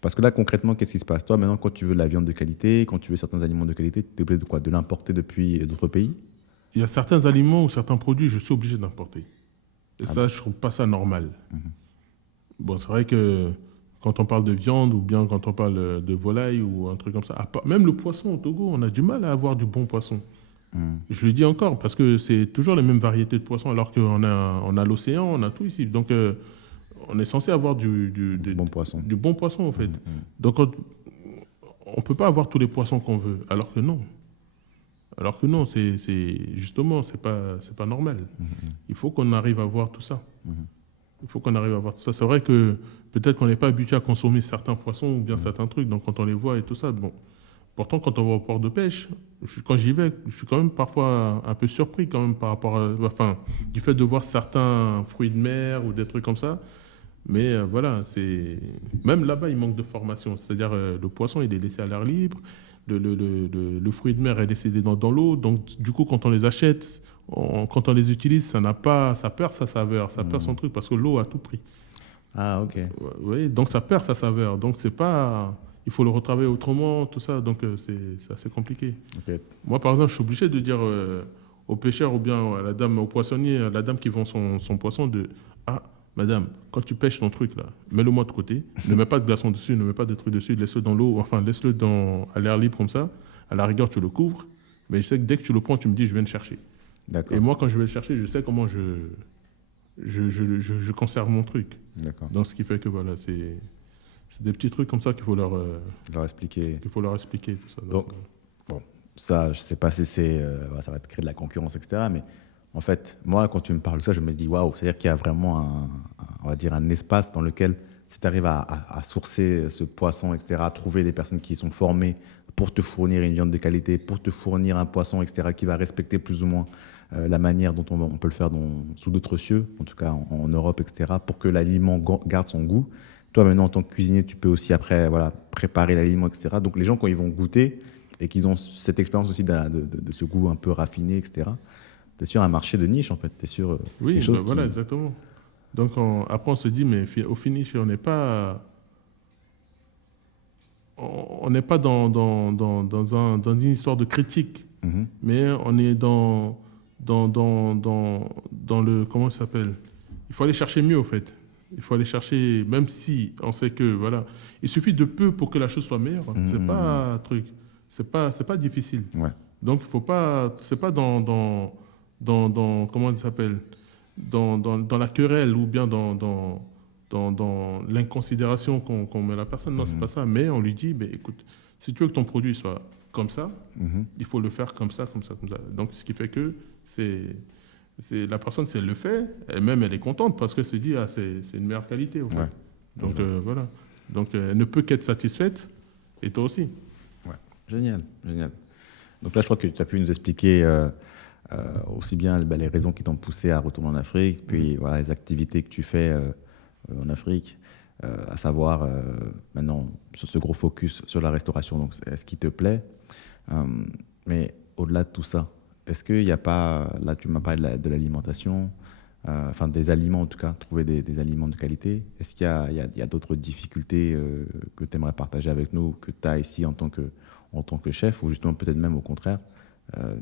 Parce que là, concrètement, qu'est-ce qui se passe? Toi, maintenant, quand tu veux de la viande de qualité, quand tu veux certains aliments de qualité, tu es obligé de quoi? De l'importer depuis d'autres pays? Il y a certains aliments ou certains produits, je suis obligé d'importer. Et ça, je ne trouve pas ça normal. Bon, c'est vrai que quand on parle de viande ou bien quand on parle de volaille ou un truc comme ça. Même le poisson au Togo, on a du mal à avoir du bon poisson. Je le dis encore parce que c'est toujours les mêmes variétés de poissons alors on a l'océan, on a tout ici. Donc on est censé avoir Bon poisson. du bon poisson en fait. Donc on peut pas avoir tous les poissons qu'on veut alors que non. Alors que non, justement, c'est pas normal. Il faut qu'on arrive à voir tout ça. Il faut qu'on arrive à voir tout ça. C'est vrai que peut-être qu'on n'est pas habitué à consommer certains poissons ou bien certains trucs. Donc quand on les voit et tout ça, bon. Pourtant, quand on va au port de pêche, quand j'y vais, je suis quand même parfois un peu surpris quand même par rapport enfin, du fait de voir certains fruits de mer ou des trucs comme ça. Mais voilà, même là-bas, il manque de formation. C'est-à-dire, le poisson, il est laissé à l'air libre. Le fruit de mer est laissé dans l'eau. Donc, du coup, quand on les achète, quand on les utilise, ça perd sa saveur, ça perd son truc parce que l'eau a tout pris. Ah, ok. Oui, donc ça perd sa saveur. Donc, c'est pas. Il faut le retravailler autrement, tout ça. Donc, c'est assez compliqué. Ok. Moi, par exemple, je suis obligé de dire au pêcheur ou bien à la dame, au poissonnier, à la dame qui vend son poisson, Ah, madame, quand tu pêches ton truc, là, mets-le-moi de côté. Ne mets pas de glaçons dessus, ne mets pas de trucs dessus. Laisse-le dans l'eau, enfin, laisse-le à l'air libre comme ça. À la rigueur, tu le couvres. Mais je sais que dès que tu le prends, tu me dis, je viens le chercher. D'accord. Et moi, quand je vais le chercher, je sais comment je conserve mon truc. D'accord. Donc, ce qui fait que voilà, c'est des petits trucs comme ça qu'il faut leur expliquer. Tout ça. Donc, bon, ça, je sais pas si ça va te créer de la concurrence, etc. Mais en fait, moi, quand tu me parles de ça, je me dis waouh, c'est-à-dire qu'il y a vraiment on va dire un espace dans lequel, si tu arrives à sourcer ce poisson, etc., à trouver des personnes qui sont formées pour te fournir une viande de qualité, pour te fournir un poisson, etc., qui va respecter plus ou moins la manière dont on peut le faire sous d'autres cieux, en tout cas en Europe, etc., pour que l'aliment garde son goût. Toi, maintenant, en tant que cuisinier, tu peux aussi après préparer l'aliment, etc. Donc, les gens, quand ils vont goûter et qu'ils ont cette expérience aussi de ce goût un peu raffiné, etc., tu es sur un marché de niche, en fait. Tu es sur oui, quelque chose voilà, exactement. Donc, après, on se dit, mais au finish, on n'est pas dans une histoire de critique, mais on est dans le... Comment ça s'appelle? Il faut aller chercher mieux, au fait. Il faut aller chercher, même si on sait que, voilà, il suffit de peu pour que la chose soit meilleure. C'est pas un truc, c'est pas difficile. Ouais. Donc, il faut pas, c'est pas comment ça s'appelle, dans la querelle ou bien dans l'inconsidération qu'on met à la personne. Non, c'est pas ça. Mais on lui dit, ben, écoute, si tu veux que ton produit soit comme ça, il faut le faire comme ça, comme ça, comme ça. Donc, ce qui fait que la personne, si elle le fait, elle-même, elle est contente parce qu'elle se dit, ah, c'est une meilleure qualité. Au fait. Ouais. Donc, voilà. Donc, elle ne peut qu'être satisfaite, et toi aussi. Ouais. Génial, génial. Donc là, je crois que tu as pu nous expliquer aussi bien les raisons qui t'ont poussé à retourner en Afrique, puis voilà, les activités que tu fais en Afrique, à savoir maintenant sur ce gros focus sur la restauration. Donc, c'est ce qui te plaît. Mais au-delà de tout ça, est-ce qu'il n'y a pas, là tu m'as parlé de l'alimentation, enfin des aliments en tout cas, trouver des aliments de qualité. Est-ce qu'il y a d'autres difficultés que tu aimerais partager avec nous, que tu as ici en tant que chef, ou justement peut-être même au contraire,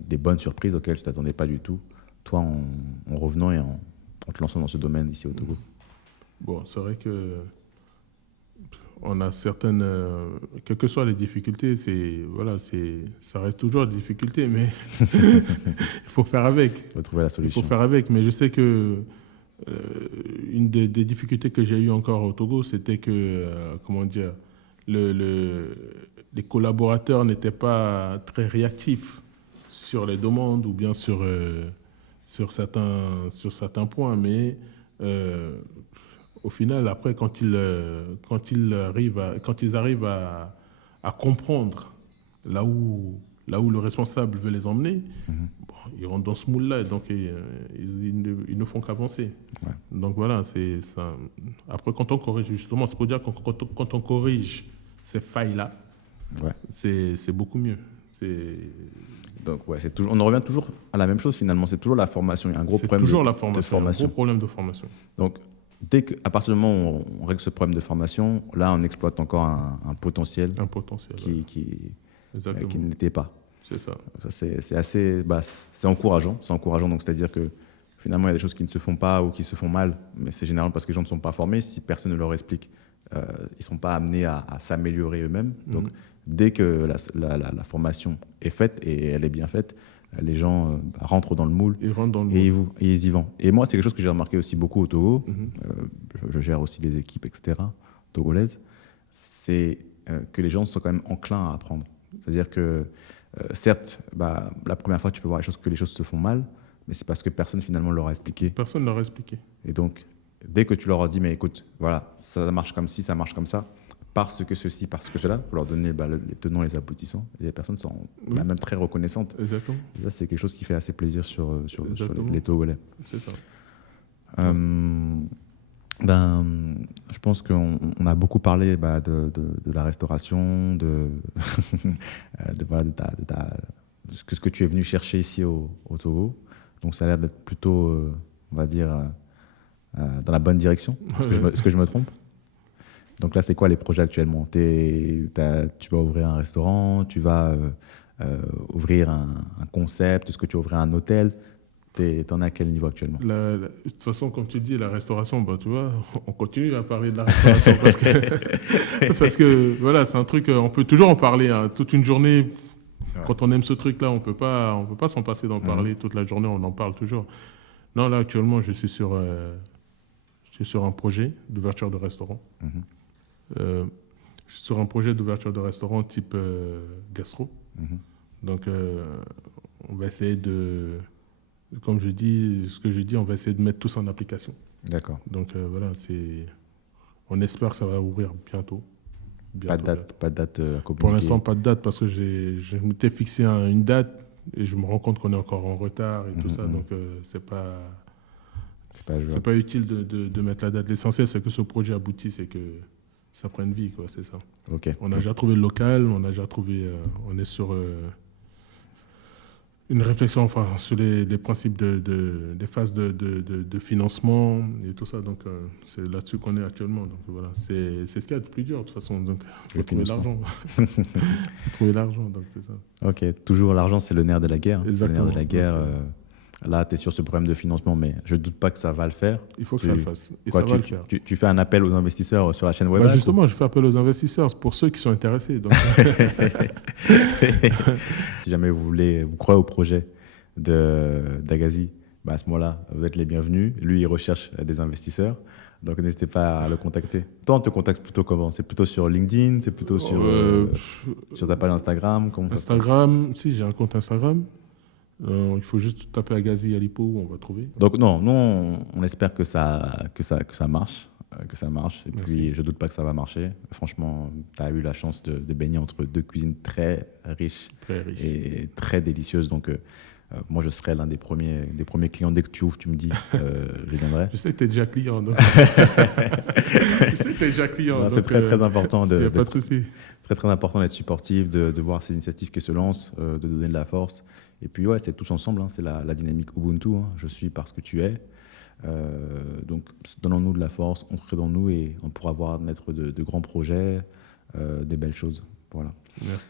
des bonnes surprises auxquelles tu ne t'attendais pas du tout, toi en revenant et en te lançant dans ce domaine ici au Togo? Bon, c'est vrai que on a certaines, quelles que soient les difficultés, ça reste toujours des difficultés, mais il faut faire avec. Il faut trouver la solution. Il faut faire avec, mais je sais que une des difficultés que j'ai eues encore au Togo, c'était que, comment dire, les collaborateurs n'étaient pas très réactifs sur les demandes ou bien sur certains points, mais au final, après, quand ils arrivent à comprendre là où le responsable veut les emmener, bon, ils rentrent dans ce moule-là, donc ils ne font qu'avancer. Ouais. Donc voilà, c'est ça. Après, quand on corrige, justement, c'est pour dire que quand on corrige ces failles-là, Ouais. c'est beaucoup mieux. Donc ouais, on en revient toujours à la même chose finalement, c'est toujours la formation. Il y a un gros problème toujours de la formation, formation. un gros problème de formation. Donc à partir du moment où on règle ce problème de formation, là on exploite encore un potentiel, qui n'était pas. C'est ça. Ça c'est assez, c'est encourageant. Donc c'est-à-dire que finalement il y a des choses qui ne se font pas ou qui se font mal, mais c'est généralement parce que les gens ne sont pas formés. Si personne ne leur explique ils sont pas amenés à s'améliorer eux-mêmes. Donc, dès que la formation est faite et elle est bien faite, les gens rentrent dans le moule Ils rentrent dans le et moule. ils y vont. Et moi, c'est quelque chose que j'ai remarqué aussi beaucoup au Togo. Mhm. Je gère aussi des équipes, etc., togolaises. C'est que les gens sont quand même enclins à apprendre. C'est-à-dire que, certes, la première fois, tu peux voir que les choses se font mal, mais c'est parce que personne finalement leur a expliqué. Personne ne leur a expliqué. Et donc, dès que tu leur as dit, mais écoute, voilà, ça marche comme ci, ça marche comme ça, parce que ceci, parce que cela, pour leur donner les tenants et les aboutissants, et les personnes sont même très reconnaissantes. Exactement. Et ça, c'est quelque chose qui fait assez plaisir sur les Togolais. C'est ça. Je pense qu'on a beaucoup parlé de la restauration, de ce que tu es venu chercher ici au Togo. Donc, ça a l'air d'être plutôt, on va dire, dans la bonne direction. Est-ce que je me trompe? Donc là, c'est quoi les projets actuellement? Tu vas ouvrir un restaurant, tu vas ouvrir un concept, est-ce que tu vas ouvrir un hôtel? T'en es à quel niveau actuellement? De toute façon, comme tu dis, la restauration, tu vois, on continue à parler de la restauration parce que voilà, c'est un truc, on peut toujours en parler toute une journée. Ouais. Quand on aime ce truc-là, on peut pas s'en passer d'en parler toute la journée, on en parle toujours. Non, là, actuellement, je suis sur un projet d'ouverture de restaurant. Je suis sur un projet d'ouverture de restaurant type gastro. Donc, on va essayer comme je dis, ce que je dis, on va essayer de mettre tout ça en application. D'accord. Donc voilà, on espère que ça va ouvrir bientôt. Pas de date à communiquer. Pour l'instant, pas de date parce que je m'étais fixé une date et je me rends compte qu'on est encore en retard et tout ça. Donc c'est pas utile de mettre la date. L'essentiel, c'est que ce projet aboutisse et que ça prenne vie, quoi. C'est ça. Okay. On a déjà trouvé le local, on est sur une réflexion sur les principes des phases de financement et tout ça. Donc, c'est là-dessus qu'on est actuellement. Donc, voilà, c'est ce qu'il y a de plus dur, de toute façon. Donc, il faut trouver l'argent. Trouver l'argent, donc c'est ça. Ok, toujours l'argent, c'est le nerf de la guerre. Exactement. Le nerf de la guerre. Là, tu es sur ce problème de financement, mais je ne doute pas que ça va le faire. Il faut que ça le fasse. Et ça va le faire. Tu fais un appel aux investisseurs sur la chaîne Webac? Justement, je fais appel aux investisseurs pour ceux qui sont intéressés. Donc. Si jamais vous croyez au projet d'Agazi, à ce moment-là, vous êtes les bienvenus. Lui, il recherche des investisseurs. Donc, n'hésitez pas à le contacter. Toi, on te contacte plutôt comment? C'est plutôt sur LinkedIn? C'est plutôt sur ta page Instagram? Instagram, si, j'ai un compte Instagram. Il faut juste taper Agazi Alipo, on va trouver. Donc non, nous on espère que ça marche, Et Merci. puis je doute pas que ça va marcher. Franchement, tu as eu la chance de baigner entre deux cuisines très riches et très délicieuses. Donc moi je serai l'un des premiers clients. Dès que tu ouvres, tu me dis, je viendrai. Je sais que tu es déjà client. C'est très important. Il n'y a pas de souci. Très important d'être supportif, de voir ces initiatives qui se lancent, de donner de la force. Et puis, ouais, c'est tous ensemble, c'est la dynamique Ubuntu. Je suis parce que tu es. Donc, donnons-nous de la force, aidons-nous et on pourra mettre de grands projets, des belles choses. Voilà. Merci.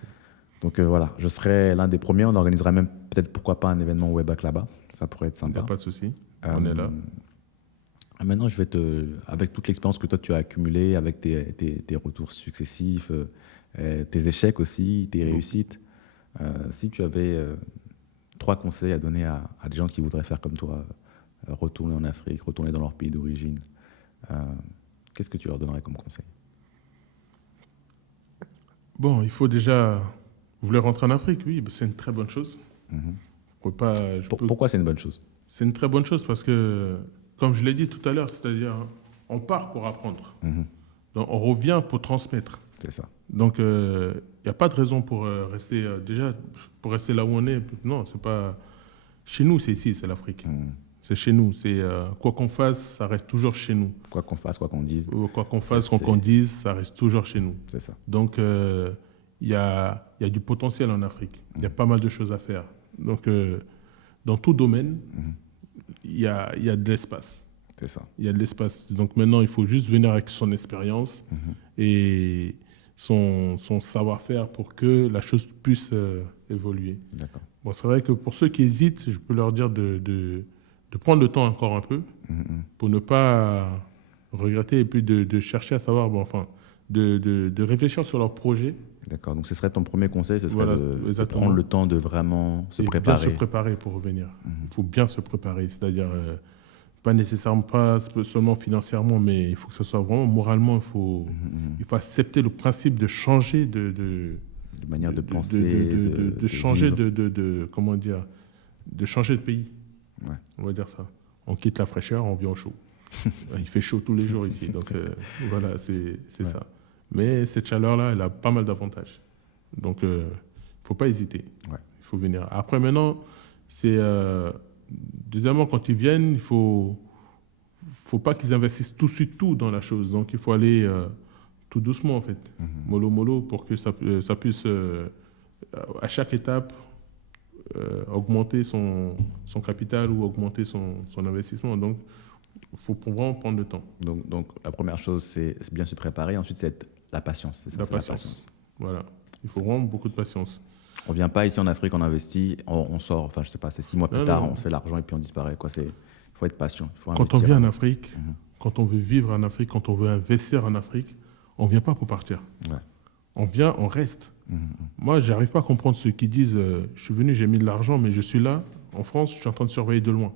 Donc, voilà, je serai l'un des premiers. On organisera même peut-être, pourquoi pas, un événement Webac là-bas. Ça pourrait être sympa. Il n'y a pas de souci. On est là. Maintenant, avec toute l'expérience que toi, tu as accumulée, avec tes retours successifs, tes échecs aussi, tes réussites, si tu avais 3 conseils à donner à des gens qui voudraient faire comme toi, retourner en Afrique, retourner dans leur pays d'origine, qu'est-ce que tu leur donnerais comme conseil? Bon, il faut déjà... Vous voulez rentrer en Afrique? Oui, c'est une très bonne chose. Pourquoi c'est une bonne chose? C'est une très bonne chose parce que, comme je l'ai dit tout à l'heure, c'est-à-dire on part pour apprendre. Donc, on revient pour transmettre. C'est ça. Donc, il n'y a pas de raison pour rester pour rester là où on est. Non, c'est pas... Chez nous, c'est ici, c'est l'Afrique. C'est chez nous. C'est quoi qu'on fasse, ça reste toujours chez nous. Quoi qu'on fasse, quoi qu'on dise. Quoi qu'on fasse, quoi qu'on dise, ça reste toujours chez nous. C'est ça. Donc, il y a du potentiel en Afrique. Il y a pas mal de choses à faire. Donc, dans tout domaine, il y a de l'espace. C'est ça. Il y a de l'espace. Donc maintenant, il faut juste venir avec son expérience et son savoir-faire pour que la chose puisse évoluer. D'accord. Bon, c'est vrai que pour ceux qui hésitent, je peux leur dire de prendre le temps encore un peu pour ne pas regretter et puis de chercher à savoir, de réfléchir sur leur projet. D'accord. Donc, ce serait ton premier conseil, ce serait Voilà, de exactement. prendre le temps de vraiment se Et préparer. bien se préparer pour revenir. Il faut bien se préparer, c'est-à-dire pas nécessairement, pas seulement financièrement, mais il faut que ce soit vraiment moralement, il faut accepter le principe de changer De manière de penser, de changer vivre. comment dire, de changer de pays. Ouais. On va dire ça. On quitte la fraîcheur, on vient au chaud. Il fait chaud tous les jours ici, donc voilà, c'est ça. Mais cette chaleur-là, elle a pas mal d'avantages. Donc, il ne faut pas hésiter. Ouais. Il faut venir. Après, maintenant, c'est... deuxièmement, quand ils viennent, il ne faut pas qu'ils investissent tout de suite tout dans la chose. Donc, il faut aller tout doucement, en fait. Mollo, mollo, pour que ça puisse, à chaque étape, augmenter son capital ou augmenter son investissement. Donc, il faut vraiment prendre le temps. Donc, la première chose, c'est bien se préparer. Ensuite, c'est la patience. C'est ça, La c'est patience. Voilà. Il faut vraiment beaucoup de patience. On ne vient pas ici en Afrique, on investit, on sort. Enfin, je ne sais pas, c'est 6 mois plus tard, on fait l'argent et puis on disparaît. Il faut être patient. Il faut quand on investir. vient en Afrique, quand on veut vivre en Afrique, quand on veut investir en Afrique, on ne vient pas pour partir. Ouais. On vient, on reste. Moi, je n'arrive pas à comprendre ceux qui disent je suis venu, j'ai mis de l'argent, mais je suis là, en France, je suis en train de surveiller de loin.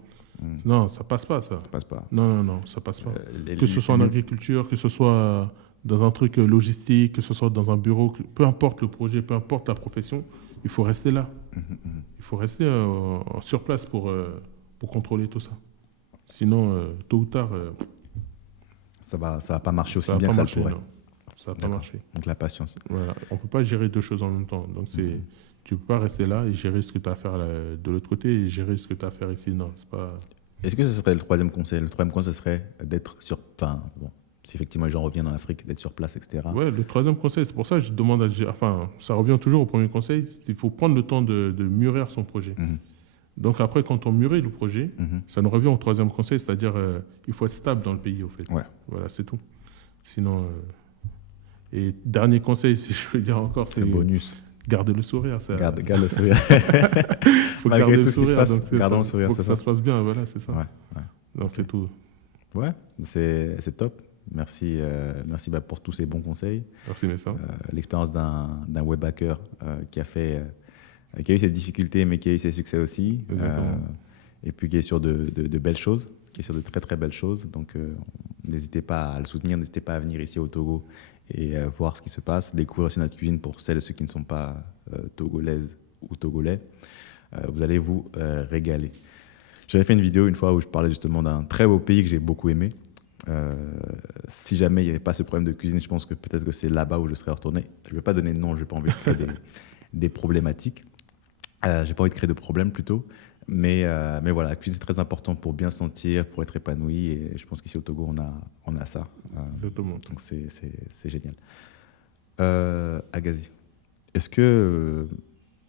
Non, ça passe pas, ça. Ça passe pas. Non, ça passe pas. Que ce soit en agriculture, que ce soit dans un truc logistique, que ce soit dans un bureau, peu importe le projet, peu importe la profession, il faut rester là. Il faut rester sur place pour contrôler tout ça. Sinon, tôt ou tard... ça va pas marcher aussi bien que ça le pourrait. Non. Ça va pas marcher. Donc la patience. Voilà. On ne peut pas gérer deux choses en même temps. Donc, tu ne peux pas rester là et gérer ce que tu as à faire de l'autre côté et gérer ce que tu as à faire ici. Non, c'est pas... Est-ce que ce serait le troisième conseil? Le troisième conseil, ce serait d'être sur... Enfin, bon, si effectivement les gens reviennent en Afrique, d'être sur place, etc. Ouais, le troisième conseil, c'est pour ça que je demande ça revient toujours au premier conseil, il faut prendre le temps de mûrir son projet. Donc après, quand on mûrit le projet, ça nous revient au troisième conseil, c'est-à-dire il faut être stable dans le pays, au fait. Ouais. Voilà, c'est tout. Sinon... Et dernier conseil, si je veux dire encore, c'est... Le bonus. Garder le sourire. Ça... Garde le sourire. Il faut garder le sourire. Gardons le sourire, faut que c'est ça. ça se passe bien, voilà, c'est ça. Ouais. Donc c'est tout. Ouais, c'est top. Merci pour tous ces bons conseils. Merci, Messa. L'expérience d'un web hacker qui a eu ses difficultés, mais qui a eu ses succès aussi. Et puis qui est sur de belles choses, qui est sur de très très belles choses. Donc n'hésitez pas à le soutenir, n'hésitez pas à venir ici au Togo et voir ce qui se passe, découvrir aussi notre cuisine pour celles et ceux qui ne sont pas togolaises ou togolais. Vous allez vous régaler. J'avais fait une vidéo une fois où je parlais justement d'un très beau pays que j'ai beaucoup aimé. Si jamais il n'y avait pas ce problème de cuisine, je pense que peut-être que c'est là-bas où je serais retourné. Je ne vais pas donner de nom, je n'ai pas envie de créer des problématiques. Je n'ai pas envie de créer de problèmes plutôt. Mais voilà, la cuisine est très importante pour bien sentir, pour être épanoui. Et je pense qu'ici au Togo, on a ça. Exactement. Donc c'est génial. Agazi, est-ce que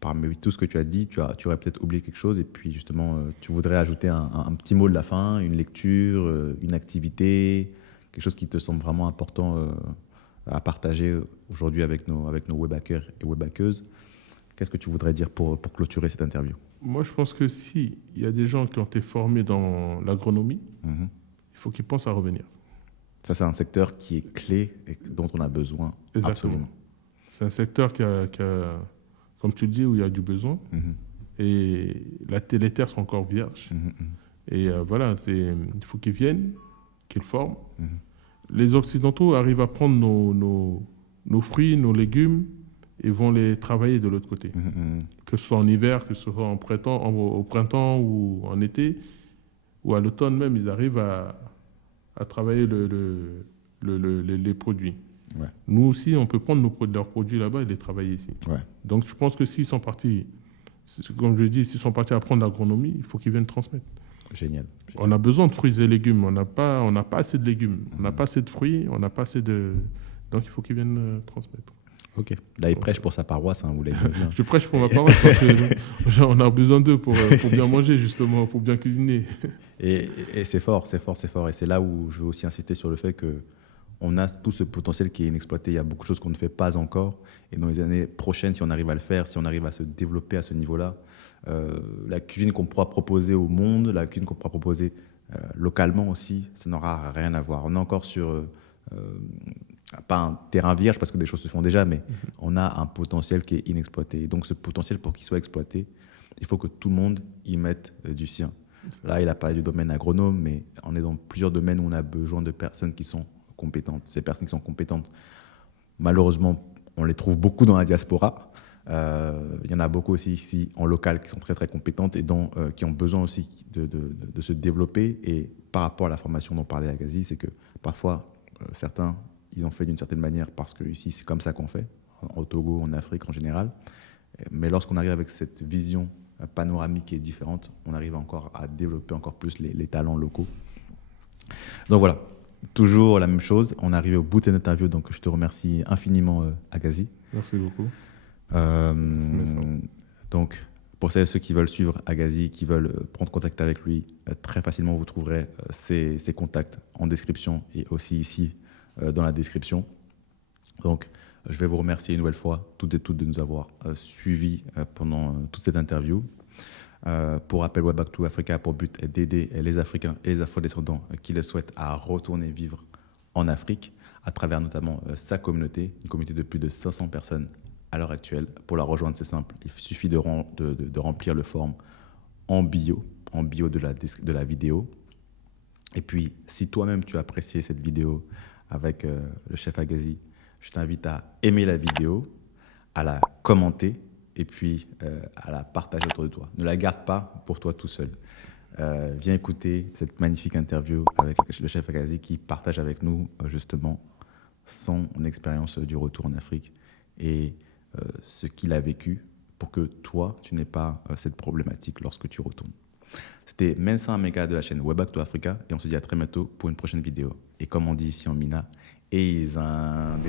parmi tout ce que tu as dit, tu aurais peut-être oublié quelque chose et puis justement, tu voudrais ajouter un petit mot de la fin, une lecture, une activité, quelque chose qui te semble vraiment important à partager aujourd'hui avec nos web hackers et web hackeuses? Qu'est-ce que tu voudrais dire pour clôturer cette interview? Moi, je pense que si il y a des gens qui ont été formés dans l'agronomie, il faut qu'ils pensent à revenir. Ça, c'est un secteur qui est clé et dont on a besoin. Exactement. Absolument. C'est un secteur qui a, comme tu le dis, où il y a du besoin. Et les terres sont encore vierges. Et voilà, il faut qu'ils viennent, qu'ils forment. Les Occidentaux arrivent à prendre nos fruits, nos légumes, et vont les travailler de l'autre côté. Que ce soit en hiver, que ce soit au printemps ou en été, ou à l'automne même, ils arrivent à travailler les produits. Ouais. Nous aussi, on peut prendre leurs produits là-bas et les travailler ici. Ouais. Donc je pense que s'ils sont partis, comme je dis, s'ils sont partis apprendre l'agronomie, il faut qu'ils viennent transmettre. Génial. On a besoin de fruits et légumes, on n'a pas assez de légumes, on n'a pas assez de fruits, on n'a pas assez de... Donc il faut qu'ils viennent transmettre. Ok. Là, il prêche pour sa paroisse, vous l'avez vu. Je prêche pour ma paroisse parce qu'on a besoin d'eux pour bien manger, justement, pour bien cuisiner. Et c'est fort. Et c'est là où je veux aussi insister sur le fait qu'on a tout ce potentiel qui est inexploité. Il y a beaucoup de choses qu'on ne fait pas encore. Et dans les années prochaines, si on arrive à le faire, si on arrive à se développer à ce niveau-là, la cuisine qu'on pourra proposer au monde, la cuisine qu'on pourra proposer Localement aussi, ça n'aura rien à voir. On est encore sur, pas un terrain vierge parce que des choses se font déjà, mais on a un potentiel qui est inexploité. Et donc ce potentiel, pour qu'il soit exploité, il faut que tout le monde y mette du sien. Là, il a parlé du domaine agronome, mais on est dans plusieurs domaines où on a besoin de personnes qui sont compétentes. Ces personnes qui sont compétentes, malheureusement, on les trouve beaucoup dans la diaspora. Il y en a beaucoup aussi ici en local qui sont très très compétentes et qui ont besoin aussi de se développer. Et par rapport à la formation dont parlait Agazi, c'est que parfois certains ils ont fait d'une certaine manière parce que ici c'est comme ça qu'on fait, au Togo, en Afrique en général. Mais lorsqu'on arrive avec cette vision panoramique et différente, on arrive encore à développer encore plus les talents locaux. Donc voilà, toujours la même chose. On arrive au bout de cette interview, donc je te remercie infiniment, Agazi. Merci beaucoup. Donc, pour celles et ceux qui veulent suivre Agazi, qui veulent prendre contact avec lui, très facilement vous trouverez ses contacts en description et aussi ici dans la description. Donc, je vais vous remercier une nouvelle fois, toutes et toutes, de nous avoir suivis pendant toute cette interview. Pour rappel, Way Back to Africa a pour but d'aider les Africains et les Afro-descendants qui le souhaitent à retourner vivre en Afrique, à travers notamment sa communauté, une communauté de plus de 500 personnes à l'heure actuelle. Pour la rejoindre, c'est simple, il suffit de remplir le form en bio de la vidéo. Et puis, si toi-même tu as apprécié cette vidéo avec le chef Agazi, je t'invite à aimer la vidéo, à la commenter et puis à la partager autour de toi. Ne la garde pas pour toi tout seul. Viens écouter cette magnifique interview avec le chef Agazi qui partage avec nous justement son expérience du retour en Afrique et ce qu'il a vécu pour que toi, tu n'aies pas cette problématique lorsque tu retournes. C'était Mensa Amega de la chaîne Way Back to Africa et on se dit à très bientôt pour une prochaine vidéo. Et comme on dit ici en Mina, Eizande.